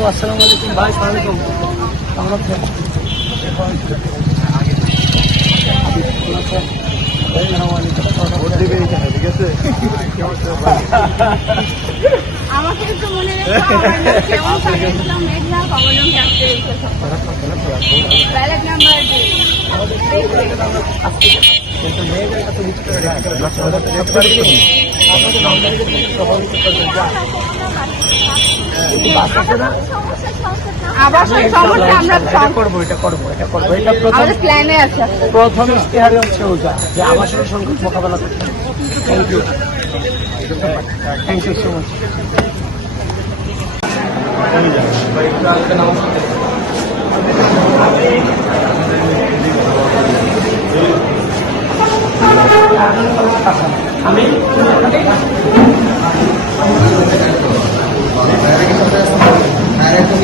আসসালামু আলাইকুম ভাই সালামালাইকুম আছেন আমাকে একটু মনে আমার ব্যালেট নাম্বার মেয়েদের কাছে করে প্রথম ইশতেহারে হচ্ছে ওটা যে আবাসন সংকট মোকাবেলা করতে thank you thank you so much আমি